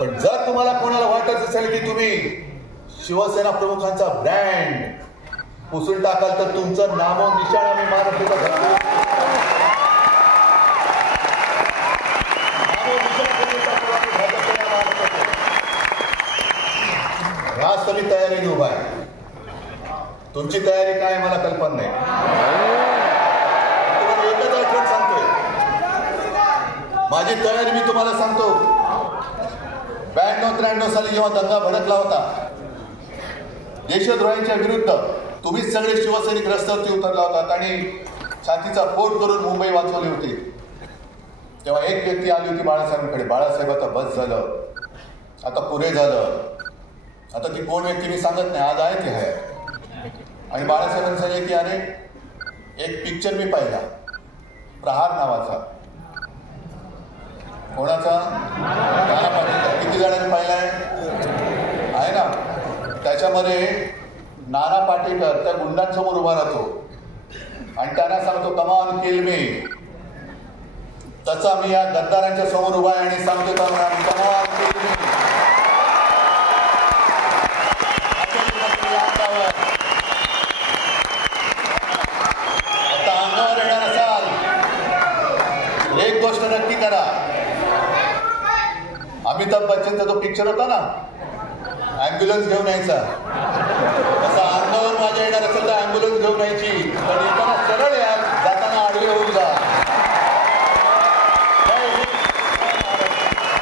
पण जर तुम्हाला कोणाला वाटत असेल की तुम्ही शिवसेना प्रमुखांचा ब्रँड पुसून टाकाल तर तुमचं नामो निशाण आम्ही महाराष्ट्राचा राज तुम्ही तयारीने उभा आहे. तुमची तयारी काय मला कल्पना नाही. तुम्हाला एकच आठवण सांगतोय, माझी तयारी मी तुम्हाला सांगतो. 92-93 साली जेव्हा दंगा भडकला होता देशद्रोहींच्या विरुद्ध, तुम्हीच सगळे शिवसैनिक रस्त्यावरती उतरला होता आणि छातीचा फोड करून मुंबई वाचवली होती. तेव्हा एक व्यक्ती आली होती बाळासाहेबांकडे, बाळासाहेब आता बस झालं, आता पुरे झालं. आता ती कोण व्यक्ती मी सांगत नाही, आज आहे ती आहे. आणि बाळासाहेबांनी सांगितले की अरे एक पिक्चर मी पाहिला प्रहार नावाचा. कोणाचा? नाना पाटेकर. किती जणांनी पाहिलाय? आहे ना. त्याच्यामध्ये नाना पाटेकर त्या गुंडांसमोर उभा राहतो आणि त्यांना सांगतो कमान किल मी. तसा मी या गद्दारांच्या समोर उभा आहे आणि सांगतो कमान किल मी. आता अंगावर येणार असाल एक गोष्ट नक्की करा. अमिताभ बच्चनचा जो पिक्चर होता ना ॲम्ब्युलन्स घेऊन यायचा, तसा अंगावर माझ्या येणार असेल तर ॲम्ब्युलन्स घेऊन यायची. पण येताना सरळ या.